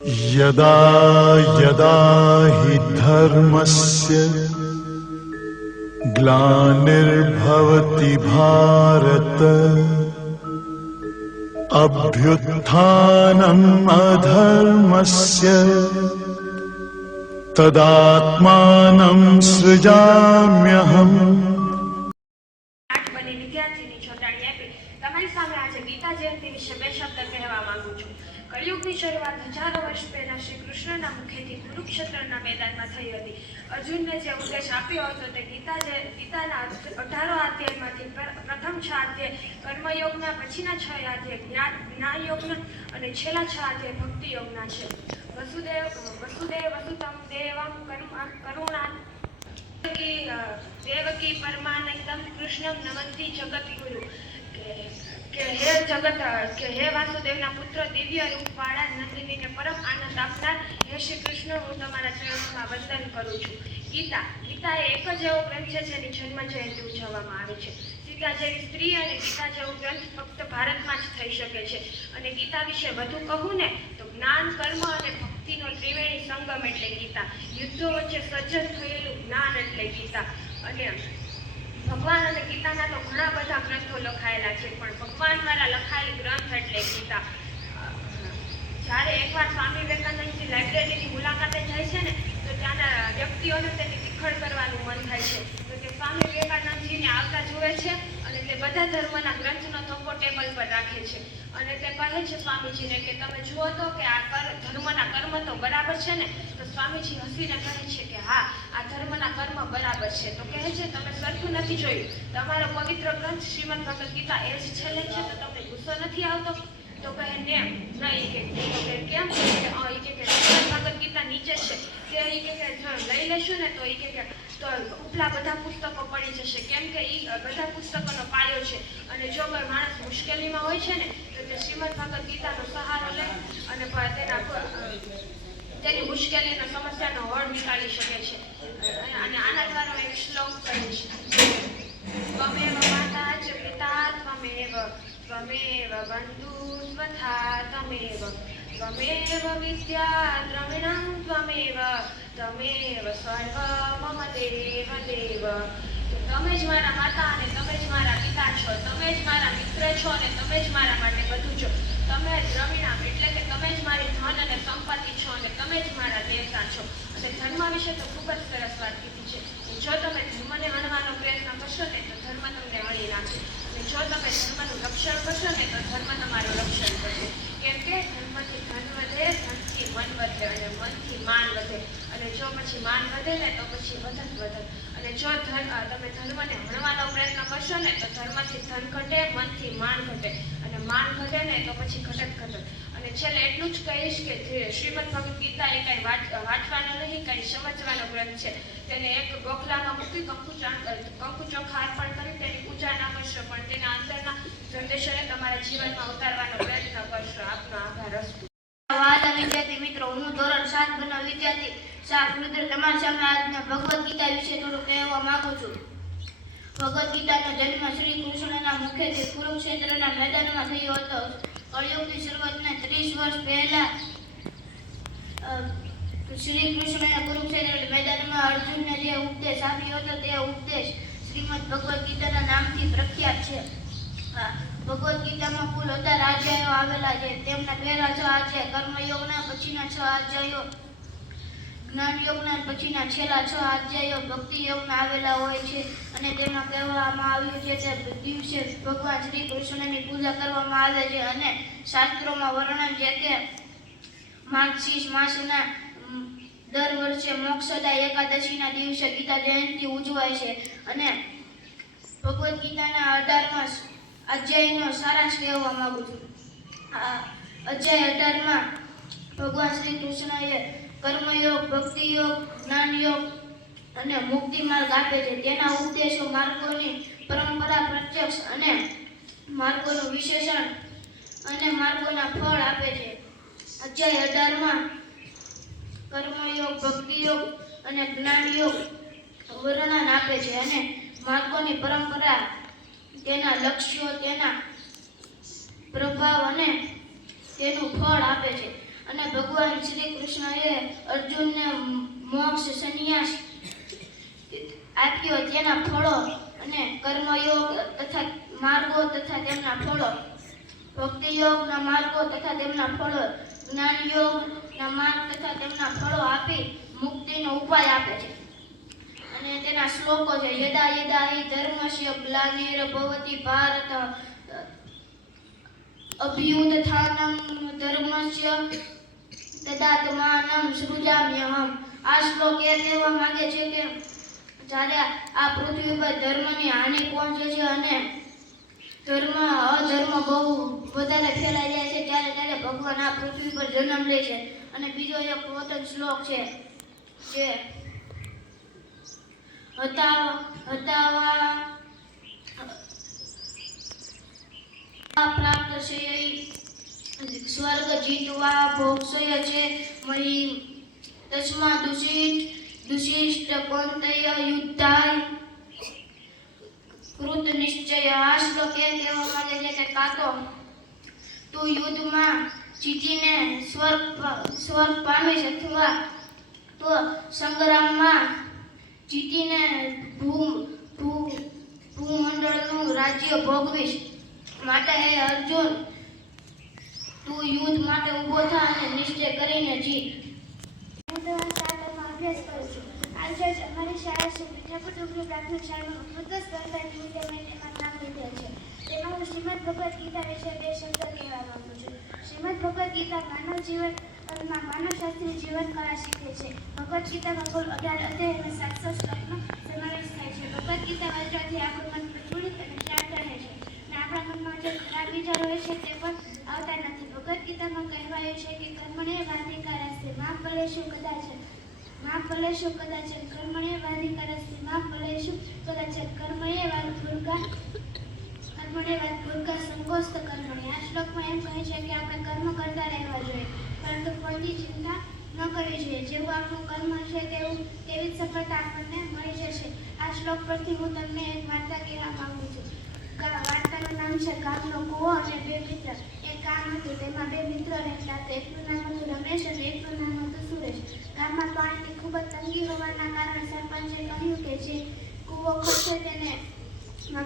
यदा यदा हि धर्मस्य ग्लानिर्भवति भारत अभ्युत्थानम् अधर्मस्य तदात्मानं सृजाम्यहम्। વિદ્યાર્થીની છોટાડી આપી તમારી સામે આજે ગીતા જયંતિ વિશે બે શબ્દ કહેવા માંગુ છું। કળિયુગની શરૂઆત હજારો વર્ષ પહેલા શ્રી કૃષ્ણના મુખેથી કુરુક્ષેત્રના મેદાનમાં થઈ હતી। અર્જુનને જે ઉપદેશ આપ્યો હતો તે ગીતાના 18 અધ્યાયમાંથી પ્રથમ 6 અધ્યાય કર્મયોગના, પછીના 6 અધ્યાય જ્ઞાનયોગના અને છેલ્લા 6 અધ્યાય ભક્તિયોગના છે। વસુદેવ વસુતમ દેવમ કરુણા देवकी परमानंदम कृष्णम नमन्ति जगद्गुरु કે હે વાસુદેવના પુત્ર દિવ્ય રૂપવાળા નંદિનીને પરમ આનંદ આપનાર હે શ્રી કૃષ્ણ, હું તમારા ચરણોમાં વંદન કરું છું। ગીતા એ એક જ એવો ગ્રંથ છે જેની જન્મ જયંતિ ઉજવવામાં આવે છે। ગીતા જેવી સ્ત્રી અને ગીતા જેવો ગ્રંથ ફક્ત ભારતમાં જ થઈ શકે છે। અને ગીતા વિશે વધુ કહું ને તો જ્ઞાન, કર્મ અને ભક્તિનો ત્રિવેણી સંગમ એટલે ગીતા। યુદ્ધો વચ્ચે સર્જન થયેલું જ્ઞાન એટલે ગીતા। અને ભગવાન અને ગીતાના તો ઘણા બધા ગ્રંથો લખાયેલા છે, પણ ભગવાન દ્વારા લખાયેલ ગ્રંથ એટલે ગીતા। જ્યારે એકવાર સ્વામી વિવેકાનંદજી લાઇબ્રેરીની મુલાકાતે જાય છે ને તો ત્યાંના વ્યક્તિઓને તેની તિખડ કરવાનું મન થાય છે। તો તે સ્વામી વિવેકાનંદજીને આવતા જુએ છે અને તે બધા ધર્મના ગ્રંથનો થપ્પો ટેબલ પર રાખે છે અને તે કહે છે સ્વામીજીને કે તમે જુઓ તો કે આ ધર્મના કર્મ તો બરાબર છે ને? તો સ્વામીજી હસીને કહે છે કે હા, આ ધર્મના કર્મ બરાબર છે। તો કહે છે તમે સરખું નથી જોયું, તમારો પવિત્ર ગ્રંથ શ્રીમદ ભગવદ ગીતા એ જ છેલ્લે છે, તો તમને ગુસ્સો નથી આવતો? તો કહે ને નહીં કે કેમ કે શ્રીમદ ભગવદ ગીતા નીચે છે, તે લઈ લેશું ને તો તો ઉપલા બધા પુસ્તકો પડી જશે, કેમ કે એ બધા પુસ્તકોનો પાયો છે। અને જો કોઈ માણસ મુશ્કેલીમાં હોય છે ને તો તે શ્રીમદ ભગવદ ગીતાનો સહારો લે અને તેની મુશ્કેલીનો સમસ્યાનો હળ નીકાળી શકે છે। અને આના દ્વારા એક શ્લોક કહીશ, ત્વમેવ માતા ચ પિતા ત્વમેવ બંધુ સ્વથા ત્વમેવ વિદ્યા દ્રવિણં ત્વમેવ સર્વ મમ દેવ દેવ। તમે જ મારા માતા અને તમે જ મારા પિતા છો, તમે જ મારા મિત્ર છો અને તમે જ મારા માટે બધું છો। તમે જ દ્રવિણામ એટલે કે તમે જ મારી ધન અને સંપત્તિ છો અને તમે જ મારા દેવતા છો। અને ધર્મ વિશે તો ખૂબ જ સરસ વાત કીધી છે કે જો તમે ધર્મને હણવાનો પ્રયત્ન કરશો ને તો ધર્મ તમને હણી નાખે, અને જો તમે ધર્મનું રક્ષણ કરશો ને તો ધર્મ તમારું રક્ષણ કરશે। કેમ કે ધર્મથી ધન વધે, ધનથી મન વધે અને મનથી માન વધે, અને જો પછી માન વધે ને તો પછી વધત વધે। અને જો તમે ધર્મને હણવાનો પ્રયત્ન કરશો ને તો ધર્મથી ધન ઘટે, મનથી માન ઘટે, અને માન ઘટે ને તો પછી ઘટત ઘટત। અને છેલ્લે એટલું જ કહીશ કે જે શ્રીમદ ભગવદ ગીતા એ કંઈ વાંચવાનો નહીં, કંઈ સમજવાનો ગ્રંથ છે। તેને એક ગોખલામાં મૂકી કંકુ ચોખા અર્પણ કરી તેની પૂજા ના કરશો, પણ તેના અંદરના સંદેશોને તમારા જીવનમાં ઉતારવાનો પ્રયત્ન કરશો। આપનો આભાર। વાલા વિદ્યાર્થી મિત્રો, હું ધોરણ 7 નો વિદ્યાર્થી શાહ મિત્ર તમારી સામે આજના ભગવદ ગીતા વિશે થોડું કહેવા માંગુ છું। ભગવદ ગીતાનો જન્મ શ્રી કૃષ્ણના મુખેથી કુરુક્ષેત્રના મેદાનમાં થયો હતો। કળિયુગની શરૂઆતના 30 વર્ષ પહેલા શ્રી કૃષ્ણએ કુરુક્ષેત્રના મેદાનમાં અર્જુનને જે ઉપદેશ આપ્યો હતો તે ઉપદેશ શ્રીમદ ભગવદ ગીતાના નામથી પ્રખ્યાત છે। ભગવદ ગીતામાં કુલ 18 અધ્યાયો આવેલા છે। તેમના પહેલા 6 અધ્યાય કર્મયોગના, પછીના 6 અધ્યાયો જ્ઞાનયોગના, પછીના છેલ્લા 6 અધ્યાયો ભક્તિયોગના આવેલા હોય છે। અને તેમાં કહેવામાં આવ્યું છે કે દિવસે ભગવાન શ્રી કૃષ્ણની પૂજા કરવામાં આવે છે। અને શાસ્ત્રોમાં વર્ણન છે કે માર્ગશીર્ષ માસના દર વર્ષે મોક્ષદા એકાદશીના દિવસે ગીતા જયંતિ ઉજવાય છે। અને ભગવદ ગીતાના 18મા અધ્યાયનો સારાંશ કહેવા માંગુ છું। અધ્યાય 18માં ભગવાન શ્રી કૃષ્ણએ કર્મયોગ, ભક્તિયોગ, જ્ઞાનયોગ અને મુક્તિ માર્ગ આપે છે। તેના ઉપદેશો માર્ગોની પરંપરા, પ્રત્યક્ષ અને માર્ગોનું વિશેષણ અને માર્ગોના ફળ આપે છે। અધ્યાય 18માં કર્મયોગ, ભક્તિયોગ અને જ્ઞાનયોગ વર્ણન આપે છે અને માર્ગોની પરંપરા, તેના લક્ષ્યો, તેના પ્રભાવ અને તેનું ફળ આપે છે। અને ભગવાન શ્રી કૃષ્ણએ અર્જુનને મોક્ષ સંન્યાસ આપ્યો. તેના ફળો અને કર્મયોગ તથા માર્ગો તથા તેમના ફળો, ભક્તિ યોગના માર્ગો તથા તેમના ફળો, જ્ઞાન યોગના માર્ગ તથા તેમના ફળો આપી મુક્તિનો ઉપાય આપે છે. અને તેના શ્લોકો છે: યદા યદા હિ ધર્મસ્ય ગ્લાનિર્ભવતિ ભારત અભ્યુત્થાનમ ધર્મસ્ય તદાત્માનં સૃજામ્યહમ. આ શ્લોક એ કહેવા માંગે છે કે જ્યારે આ પૃથ્વી પર ધર્મની હાનિ પહોંચે છે અને અધર્મ બહુ વધારે ફેલાઈ જાય છે, ત્યારે ભગવાન આ પૃથ્વી પર જન્મ લે છે. અને બીજો એક પોતન શ્લોક છે જે પ્રાપ્ત છે સ્વર્ગ જીતવા ભોગસય છે મહી તસ્મા દુષિષ્ટ કોંતય યુદ્ધાય કૃત નિશ્ચય. આ શ્લોક એ કહેવા માંગે છે કે કાં તો તું યુદ્ધમાં જીતીને સ્વર્ગ પામીશ અથવા તો સંગ્રામમાં જીતીને ભૂમંડળનું રાજ્ય ભોગવીશ. માટે હે અર્જુન, તું યુદ્ધ માટે ઊભો થા અને નિશ્ચય કરીને જીત. હું ધોરણ 7 માં અભ્યાસ કરું છું. આજે અમારી શાળા શ્રી વિદ્યાપુર પ્રાથમિક શાળામાં ઉત્કૃષ્ટ સ્પર્ધા નિમિત્તે મેં તેમાં નામ લીધેલ છે. તેમાં હું શ્રીમદ ભગવદ્ ગીતા વિશે 2 શબ્દ કહેવા માંગુ છું. શ્રીમદ ભગવદ્ ગીતા માનવશાસ્ત્રી જીવન કળા શીખે છે. ભગવદ્ ગીતામાં કુલ 11 અધ્યાય અને 700 શ્લોકનો સમાવેશ થાય છે. ભગવદ્ ગીતા વાંચવાથી આપણું મન પ્રફુલ્લિત અને શાંત રહે છે અને આપણા મનમાં જે ખરાબ વિચારો હોય છે તે પણ આવતા નથી. ભગવદ્ ગીતામાં કહેવાયું છે કે કર્મણ્ય વાધિકારસ્તે મા ફલેષુ કદાચન કર્મણ્ય વાધિકારસ્તે મા ફલેષુ કદાચન કર્મણ્ય વાદ ભૂર્ગા સંગોસ્ત કર્મણ્ય. આ શ્લોકમાં એમ કહે છે કે આપણે કર્મ કરતા રહેવા જોઈએ, પરંતુ ફળની ચિંતા ન કરવી જોઈએ. જેવું આપણું કર્મ હશે તેવી જ સફળતા આપણને મળી જશે. આ શ્લોક પરથી હું તમને એક વાર્તા કહેવા માંગુ છું. વાર્તાનું નામ છે ગામનો કૂવો અને 2 મિત્ર. એક ગામ હતું, તેમાં 2 મિત્રો રહેતા હતા. એકનું નામ હતું રમેશ અને એકનું નામ હતું સુરેશ. ગામમાં પાણીની ખૂબ જ તંગી હોવાના કારણે સરપંચે કહ્યું કે જે કૂવો ખોદશે તેને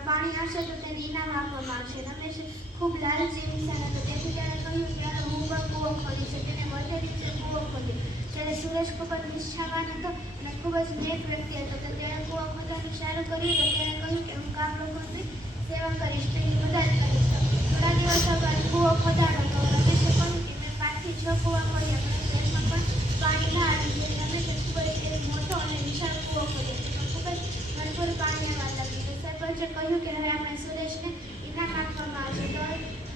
પાણી આવશે તો તેને ઇનામ આપવામાં આવશે. રમેશ ખૂબ લાલચી ઇન્સાન હતો, તેથી તેણે કહ્યું કે હું પણ કૂવો ખોદીશ. તેને વધે દિવસે કૂવો ખોદ્યો. જ્યારે સુરેશ ખૂબ જ નિષ્ઠાવાન હતો અને ખૂબ જ નેક વ્યક્તિ હતો, તો તેણે કૂવો ખોદવાનું શરૂ કર્યું. તો તેણે કહ્યું કે હું ગામ લોકોની સેવા કરીશ, તેની મદદ કરીશ. થોડા દિવસો બાદ કૂવો ખોદાણો તો રમેશે કહ્યું કે મેં 5 થી 6 કૂવા ખોદ્યા, પરંતુ એમાં પણ પાણી ના આવ્યું. રમેશે ખૂબ જ મોટો અને વિશાળ કૂવો ખોદ્યો, તેમાં ખૂબ જ ભરપૂર પાણી આવવા લાગ્યું. તો સરપંચે કહ્યું કે હવે આપણે સુરેશને ઇનામ આપવામાં આવશે. તો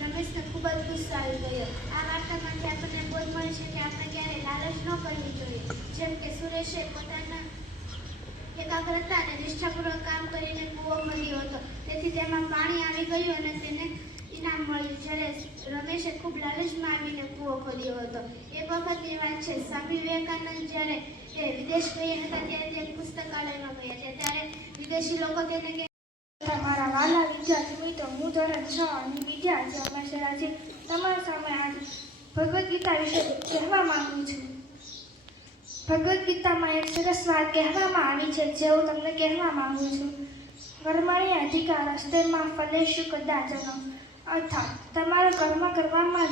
રમેશને ખૂબ જ ગુસ્સો આવી ગયો. આ વાર્તામાંથી આપણને બોધ મળે છે કે આપણે ક્યારેય લાલચ ન કરવી જોઈએ. જેમ કે સુરેશે પોતાના એકાગ્રતા અને નિષ્ઠાપૂર્વક કામ કરીને કૂવો ખોદ્યો હતો, તેથી તેમાં પાણી આવી ગયું અને તેને ઇનામ મળ્યું. જ્યારે રમેશે ખૂબ લાલચમાં આવીને કૂવો ખોદ્યો હતો. એક વખતની વાત છે, સ્વામી વિવેકાનંદ જ્યારે વિદેશ ગયા હતા ત્યારે તે પુસ્તકાલયમાં ગયા હતા. ત્યારે વિદેશી લોકો તેને કે મારા વાલા વિદ્યાર્થી મિત્રો, હું ધોરણ 6 અને વિદ્યાર્થી હંમેશા આજે તમારા સામે આજે ભગવદ્ ગીતા વિશે કહેવા માંગુ છું. ભગવદ્ ગીતામાં એક સરસ વાત કહેવામાં આવી છે જે હું તમને કહેવા માંગુ છું. કર્મણ્ય અધિકારસ્તે મા ફલેષુ કદાચન. અર્થાત તમારો કર્મ કરવામાં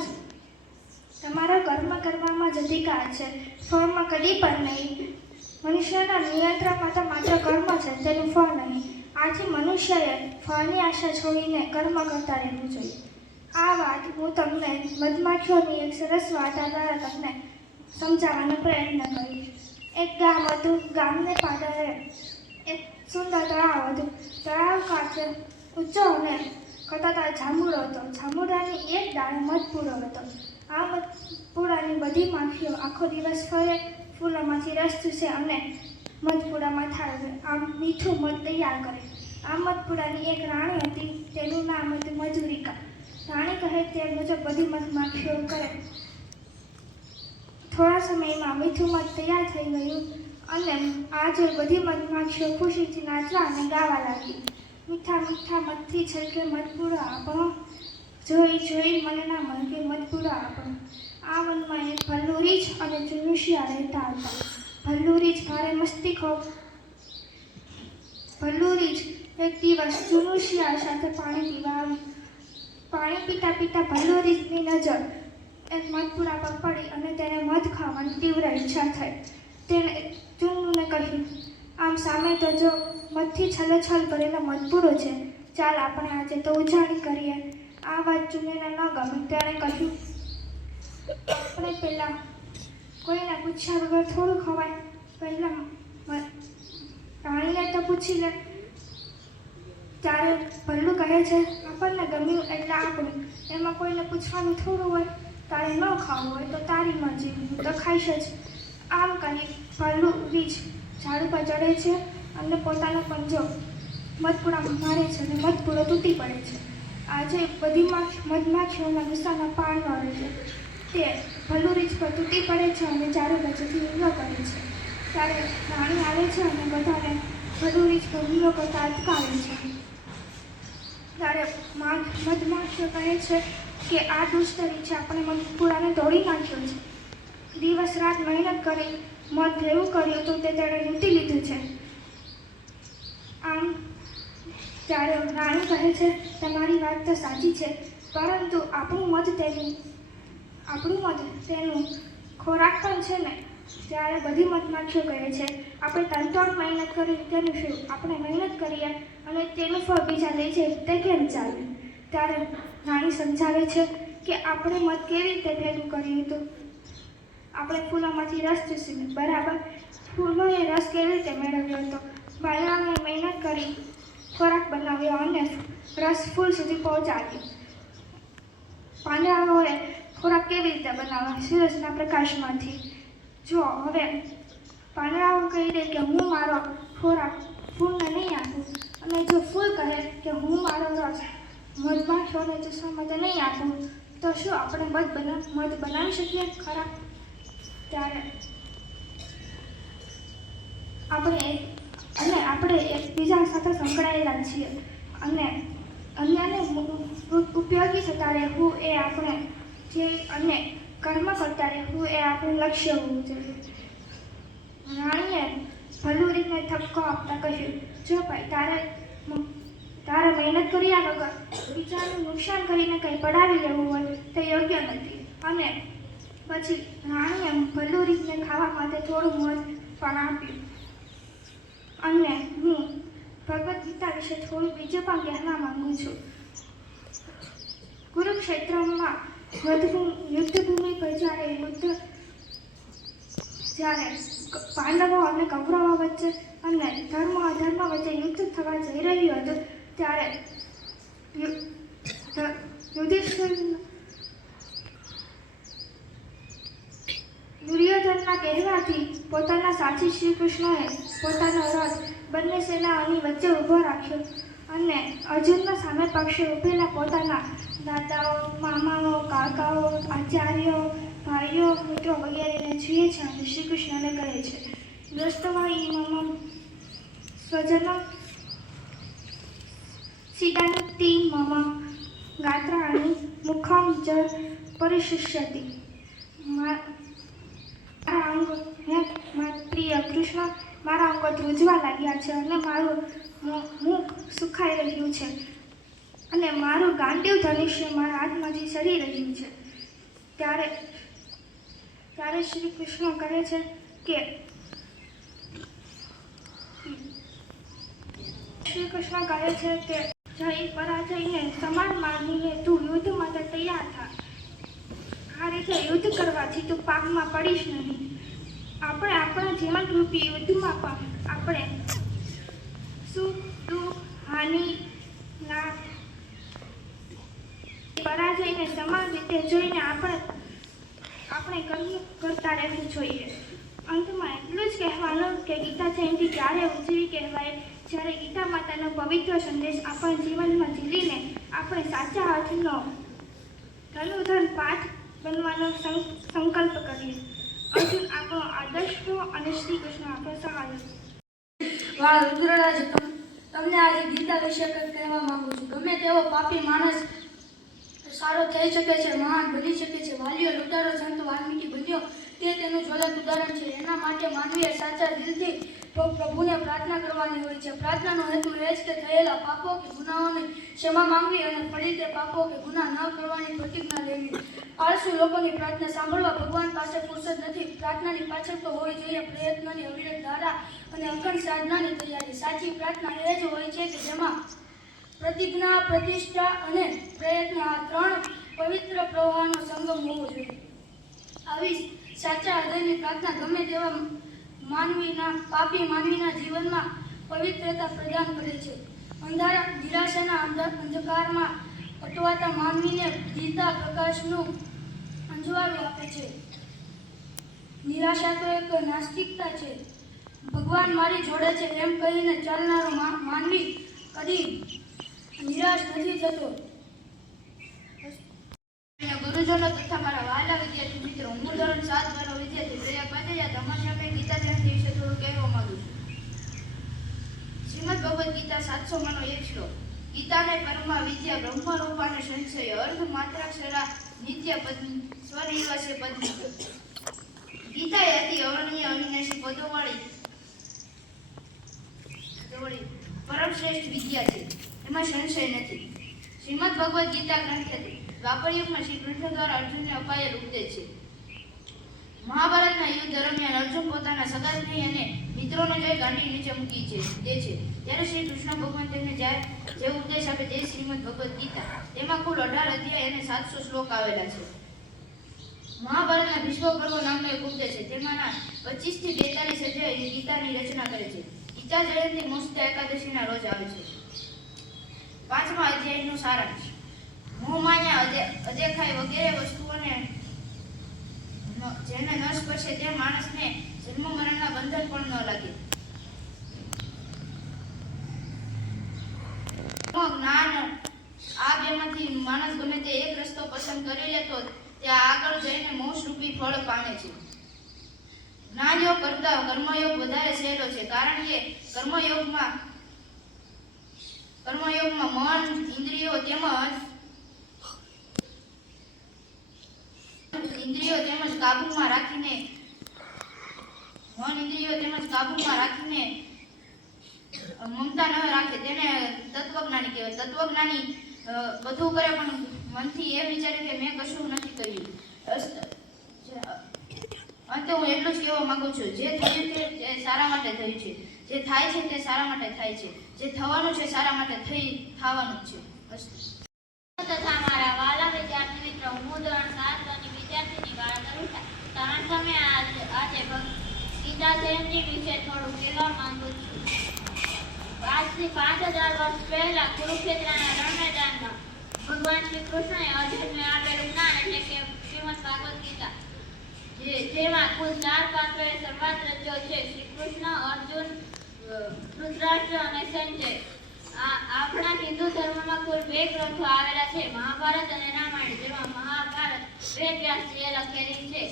જ અધિકાર છે, ફળમાં કદી પણ નહીં. મનુષ્યના નિયંત્રણમાં તો માત્ર કર્મ છે, તેનું ફળ નહીં. આથી મનુષ્યએ ફળની આશા છોડીને કર્મ કરતા રહેવું જોઈએ. આ વાત હું તમને મધમાખીઓની એક સરસ વાર્તા દ્વારા તમને સમજાવવાનો પ્રયત્ન કરીશ. એક ગામ હતું. ગામને પાદરે એક સુંદર તળાવ હતું. તળાવ કાંઠે ઊંચો અને કતાતા જાંબુડો હતો. જાંબુડાની એક ડાળે મધપૂડો હતો. આ મધપૂડાની બધી માખીઓ આખો દિવસ ફરે, ફૂલોમાંથી રસ ચૂસે અને મધપૂડામાં થાય આમ મીઠું મધ તૈયાર કરે. આ મધપૂડાની એક રાણી હતી, તેનું નામ હતું મધુરિકા. રાણી કહે તે મુજબ બધી મધમાખીઓ કરે. થોડા સમયમાં મીઠું મધ તૈયાર થઈ ગયું અને આ જોઈ બધી મધમાખીઓ ખુશીથી નાચવા અને ગાવા લાગી. મીઠા મીઠા મધથી છલકે મધપૂડો આપણો, જોઈ જોઈ મને ના મળે મધપૂડો આપણો. આ વનમાં એક ભલ્લું રીંછ અને ચુનુશિયા રહેતા હતા. ભલ્લુ રીંછ ભારે મસ્તીખોર. ભલ્લુ રીંછ એક દિવસ ચુનુશિયા સાથે પાણી પીવા આવી. પાણી પીતા પીતા ભલ્લુ રીંછની નજર એક મધપુરા પર પડી અને તેને મધ ખાવાની તીવ્ર ઈચ્છા થઈ. તેણે ચુન્નુને કહ્યું, આમ સામે તો જો મધથી છલોછલ ભરેલો મધપુરો છે. ચાલ આપણે આજે તો ઉજાણી કરીએ. આ વાત ચુન્નુને ન ગમી. તેણે કહ્યું, આપણે પહેલાં કોઈને પૂછ્યા વગર થોડું ખવાય. પહેલાં રાણીને તો પૂછી લે. ત્યારે ભલ્લુ કહે છે, આપણને ગમ્યું એટલે આપણું, એમાં કોઈને પૂછવાનું થોડું હોય. તારે ન ખાવું હોય તો તારી મરજી, હું તો ખાઈશ જ. આમ કરી ભલ્લુ રીંછ ઝાડ પર ચડે છે અને પોતાનો પંજો મધપુરામાં મારે છે અને મધપુરો તૂટી પડે છે. આજે બધી મધમાખીઓના ગુસ્સામાં પાર ન રહે છે. તે ભલ્લુ રીંછ પર તૂટી પડે છે અને ઝાડુ બચેથી હુમલો કરે છે. ત્યારે રાણી આવે છે અને બધાને ભલ્લુ રીંછ પર હુમલો કરતા અટકાવે છે. ત્યારે મધમાખીઓ કહે છે કે આ દુષ્ટ રીંછે આપણે મધપુરાને તોડી નાખ્યો છે. દિવસ રાત મહેનત કરી મધ ભેગું કર્યું તો તે તેણે લૂંટી લીધું છે. આમ ત્યારે રાણી કહે છે, તમારી વાત તો સાચી છે, પરંતુ આપણું મધ તેનું ખોરાક પણ છે ને. ત્યારે બધી મધમાખીઓ કહે છે, આપણે તનતોડ મહેનત કરી તેનું શું? આપણે મહેનત કરીએ અને તેનું ફળ બીજા લઈ જાય તે કેમ ચાલે? ત્યારે રાણી સમજાવે છે કે આપણે મધ કેવી રીતે ભેગું કર્યું હતું. આપણે ફૂલોમાંથી રસ ચૂસીને, બરાબર. ફૂલોએ રસ કેવી રીતે મેળવ્યો હતો? બાળાઓએ મહેનત કરી ખોરાક બનાવ્યો અને રસ ફૂલ સુધી પહોંચાડ્યો. પાંદડાઓએ ખોરાક કેવી રીતે બનાવ્યો? સૂરજના પ્રકાશમાંથી. જો હવે પાંદડાઓ કહી દે કે હું મારો ખોરાક ફૂલને નહીં આપું, અને જો ફૂલ કહે કે હું મારો રસ મધમાખીઓને ચૂસવા માટે નહીં આપું, તો શું આપણે મધ બનાવી શકીએ ખરા? ત્યારે આપણે એકબીજા સાથે સંકળાયેલા છીએ અને અન્યને ઉપયોગી થતા રહેવું એ આપણે જે અને કર્મ કરતા રહેવું એ આપણું લક્ષ્ય હોવું જોઈએ. રાણીએ ભલ્લુ રીંછને ઠપકો આપતા કહ્યું, જો ભાઈ તારે મહેનત કર્યા વગર બીજાનું નુકસાન કરીને કંઈ પડાવી લેવું હોય તે યોગ્ય નથી. અને પછી રાણીએ ભલ્લુ રીંછને ખાવા માટે થોડું મધ પણ આપ્યું. અને હું ભગવદ્ ગીતા વિશે થોડું બીજું પણ કહેવા માંગુ છું. કુરુક્ષેત્રમાં યુદ્ધભૂમિ પર જ્યારે પાંડવો અને કૌરવો વચ્ચે અને ધર્મ અધર્મ વચ્ચે યુદ્ધ થવા જઈ રહ્યું હતું, ત્યારે દુર્યોધનના કહેવાથી પોતાના સાથી શ્રી કૃષ્ણએ પોતાનો રથ બંને સેનાઓની વચ્ચે ઊભો રાખ્યો અને અર્જુનના સામે પક્ષે ઊભેલા પોતાના દાદાઓ, મામાઓ, કાકાઓ, આચાર્યો, ભાઈઓ, મિત્રો વગેરેને જુએ છે અને શ્રી કૃષ્ણને કહે છે, દોસ્તવાઈ મમ સ્વજનમ સિદાનતિ મમ ગાત્રાણી મુખમ જ પરિશુષ્યતિ. પ્રિય કૃષ્ણ, મારા અંગો ધ્રુજવા લાગ્યા છે અને મારું મુખ સુખાઈ રહ્યું છે અને મારું ગાંડીવ ધનુષ્ય મારા હાથમાંથી સરી રહ્યું છે. ત્યારે શ્રી કૃષ્ણ કહે છે કે જય પરાજયને સમાન માનીને તું યુદ્ધ માટે તૈયાર થા. આ રીતે યુદ્ધ કરવાથી તું પાકમાં પડીશ નહીં. આપણે આપણા જીવનરૂપી યુદ્ધમાં પણ આપણે સુખ, દુઃખ, હાનિ, લાભ, પરાજયને સમાન રીતે જોઈને આપણે કર્મ કરતા રહેવું જોઈએ. અંતમાં એટલું જ કહેવાનું કે ગીતા જયંતિ ત્યારે ઉજવી કહેવાય જ્યારે ગીતા માતાનો પવિત્ર સંદેશ આપણા જીવનમાં ઝીલીને આપણે સાચા અર્થનો ધનુધન પાઠ બનવાનો સંકલ્પ કરીએ. અર્જુન આપણો આદર્શનો અને શ્રી કૃષ્ણ આપણો સહાયક. વાહ રુદ્રરાજ, તમને આજે ગીતા વિશે કંઈક કહેવા માંગુ છું. ગમે તેવો પાપી માણસ સારો થઈ શકે છે, મહાન બની શકે છે, વાલીઓ સુધારો સંત વાલ્મીકી બન્યો તે તેનું જ્વલંત ઉદાહરણ છે. એના માટે માનવીએ સાચા દિલથી પ્રભુને પ્રાર્થના કરવાની હોય છે. પ્રાર્થનાનો હેતુ એ જ કે થયેલા પાપો કે ગુનાઓની ક્ષમા માંગવી અને ફરી તે પાપો કે ગુના ન કરવાની પ્રતિજ્ઞા લેવી. આળસુ લોકોની પ્રાર્થના સાંભળવા ભગવાન પાસે ફુરસદ નથી. પ્રાર્થનાની પાછળ તો હોવી જોઈએ પ્રયત્નની અવિરત ધારા અને અખંડ સાધનાની તૈયારી. સાચી પ્રાર્થના એ જ હોય છે કે જેમાં પ્રતિજ્ઞા, પ્રતિષ્ઠા અને પ્રયત્ન આ ત્રણ પવિત્ર પ્રવાહનો સંગમ હોવો જોઈએ. આવી સાચા હૃદયની પ્રાર્થના ગમે તેવા પાપી માનવીના જીવનમાં પવિત્રતા પ્રદાન કરે છે. અંધારા નિરાશાના અંધકારમાં અટવાતા માનવીને ગીતા પ્રકાશનું અંજવાળું આપે છે. નિરાશા તો એક નાસ્તિકતા છે. ભગવાન મારી જોડે છે એમ કહીને ચાલનારો માનવી કદી નિરાશ નથી થતો. ગુરુજનો તથા મારા વહાલા વિદ્યાર્થી મિત્રો, હું ધોરણ 7 નો વિદ્યાર્થી પ્રયાગ પાટેજા તમારી સામે ગીતા જયંતિ વિશે થોડું કહેવા માંગુ છું. શ્રીમદ ભગવદ ગીતા 700માંનો એક શ્લોક. ગીતાને પરમા વિદ્યા બ્રહ્મ રૂપાને સંશય અર્ધ માત્રાક્ષરા નિત્ય પદ્મી સ્વનિર્વાસ્ય પદ્મી. ગીતા એ અતિ અવર્ણનીય અવિનાશી પદોવાળી પરમ શ્રેષ્ઠ વિદ્યા છે, એમાં સંશય નથી. શ્રીમદ ભગવદ ગીતા ગ્રંથ દ્વાપર યુગમાં શ્રી કૃષ્ણ દ્વારા અર્જુનને અપાયેલ ઉપદેશ છે. મહાભારતના યુદ્ધ દરમિયાન અર્જુન પોતાના સગા સ્નેહી અને મિત્રોને જોઈ ગાંડી નીચે મૂકી દે છે. ત્યારે શ્રી કૃષ્ણ ભગવાન તેમને જે ઉપદેશ આપે તે શ્રીમદ ભગવદ ગીતા. તેમાં કુલ 18 અધ્યાય અને 700 શ્લોક આવેલા છે. મહાભારતના ભીષ્મ પર્વ નામનો એક ઉપદેશ છે. તેમાંના 25 થી 42 અધ્યાય ગીતાની રચના કરે છે. ગીતા જયંતિ મોક્ષદા એકાદશીના રોજ આવે છે. 5મા અધ્યાયનો સારાંશ. મોહ માયા અદેખાઈ વગેરે વસ્તુઓને જેને ન સ્પર્શે તે માણસને જન્મ મરણના બંધન પણ ન લાગે. જ્ઞાન આ બેમાંથી માણસ ગમે તે એક રસ્તો પસંદ કરી લે તો તે આગળ જઈને મોક્ષરૂપી ફળ પામે છે. જ્ઞાનયોગ કરતા કર્મયોગ વધારે સહેલો છે, કારણ કે કર્મયોગમાં મન, ઇન્દ્રિયો તેમજ કાબુમાં રાખીને મમતા ન રાખે તેને તત્વજ્ઞાની કહેવાય. તત્વજ્ઞાની બધું કરે પણ મનથી એ વિચારે કે મેં કશું નથી કર્યું. અંતે હું એટલું જ કહેવા માંગુ છું, જે થયું છે તે સારા માટે થયું છે, જે થાય છે તે સારા માટે થાય છે, જે થવાનું છે સારા માટે થવાનું જ છે. તથા મારા વાલા વિદ્યાર્થી મિત્રો, હું ધોરણ 7 ની વિદ્યાર્થીની બાળા તરુષા તમારા સામે આજે ગીતા જયંતિ વિશે થોડું કહેવા માંગુ છું. આજથી 5000 વર્ષ પહેલા કુરુક્ષેત્રના રણ મેદાનમાં ભગવાન શ્રી કૃષ્ણએ અર્જુનને આપેલું જ્ઞાન એટલે કે શ્રીમદ ભાગવત ગીતા, જેમાં કુલ 4 પાત્રોએ સંવાદ રચ્યો છે. શ્રી કૃષ્ણ, અર્જુન, ધૃતરાષ્ટ્ર અને સંજય. આપણા હિન્દુ ધર્મમાં કુલ 2 ગ્રંથો આવેલા છે, મહાભારત અને રામાયણ. જેમાં મહાભારત વેદવ્યાસજીએ લખેલી છે,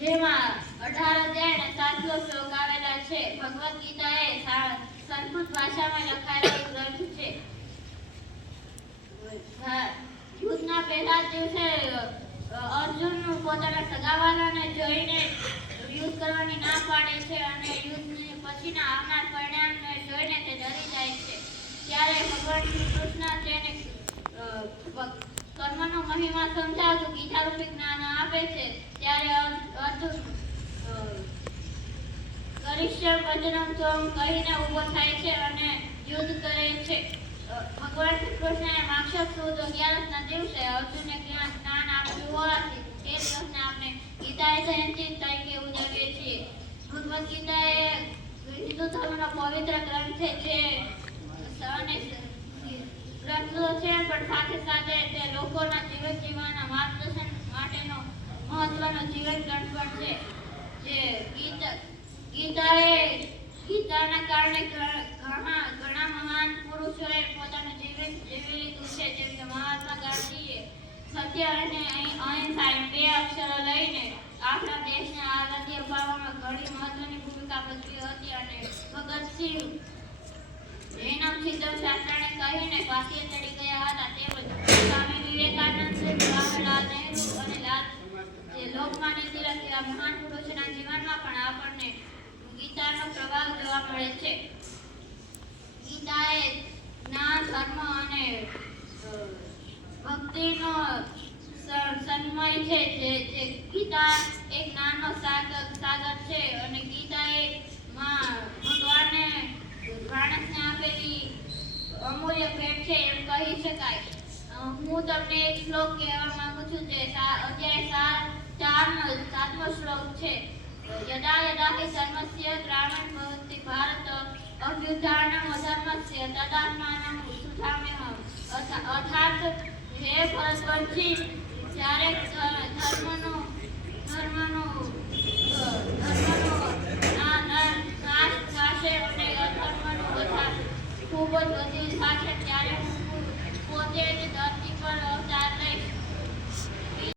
જેમાં 18 અધ્યાય અને 700 શ્લોક આવેલા છે. ભગવદ ગીતા એ સંસ્કૃત ભાષામાં લખાયેલો ગ્રંથ છે. યુદ્ધના પહેલા દિવસે અર્જુન પોતાના સગાવાલાને જોઈને યુદ્ધ કરવાની ના પાડે છે અને યુદ્ધની પછીના આવનાર પરિણામને જોઈને તે ડરી જાય છે. ત્યારે ભગવાન શ્રી કૃષ્ણ તેને કર્મનો મહિમા સમજાવતું ગીતારૂપી જ્ઞાન આપે છે. ત્યારે અર્જુન કરીશ્યમ વચનમ ત્વમ કહીને ઊભો થાય છે અને યુદ્ધ કરે છે. ભગવાન શ્રી કૃષ્ણએ માક્ષર સુદ 11ના દિવસે અર્જુનને જ્ઞાન આપ્યું હોવાથી તે દિવસને આપણે ગીતા જયંતિ તરીકે ઉજવીએ છીએ. ભગવદ ગીતા એ હિન્દુ ધર્મનો પવિત્ર ગ્રંથ છે, જે ગ્રંથો છે પણ સાથે સાથે તે લોકોના જીવન જીવવાના માર્ગદર્શન માટેનો મહત્વનો જીવન ગ્રંથ પણ છે. જે ગીતાના કારણે ઘણા મહાન પુરુષોએ પોતાનું જીવન જીવી લીધું છે, જેમ કે મહાત્મા ગાંધીએ સત્ય અને અહિંસા એમ 2 અક્ષરો લઈને આપણા દેશને આઝાદી અપાવવામાં ઘણી મહત્વની ભૂમિકા ભજવી હતી અને ભગતસિંહ જૈનમ શાસ્ત્રને કહીને ફાંસીએ ચડી ગયા હતા. તે સ્વામી વિવેકાનંદ, જવાહરલાલ નહેરુ અને લાલ લોકમાન્ય તિલક જેવા મહાન પુરુષોના જીવનમાં પણ આપણને ગીતાનો પ્રભાવ જોવા મળે છે. ગીતા એ જ્ઞાન, ધર્મ અને ભક્તિનો સન્મય છે. જે ગીતા એક જ્ઞાનનો સાગર છે અને ગીતા એ ભગવાને માણસને આપેલી અમૂલ્ય ભેટ છે એમ કહી શકાય. હું તમને એક શ્લોક કહેવા માંગુ છું જે અધ્યાય 4 નો શ્લોક છે. યદા યદા હિ ધર્મસ્ય ગ્લાનિર્ ભવતિ ભારત અભ્યુત્થાનમ અધર્મસ્ય તદાત્માનં સુધામ્યહમ. અર્થાત હે ભરતવંશી, જ્યારે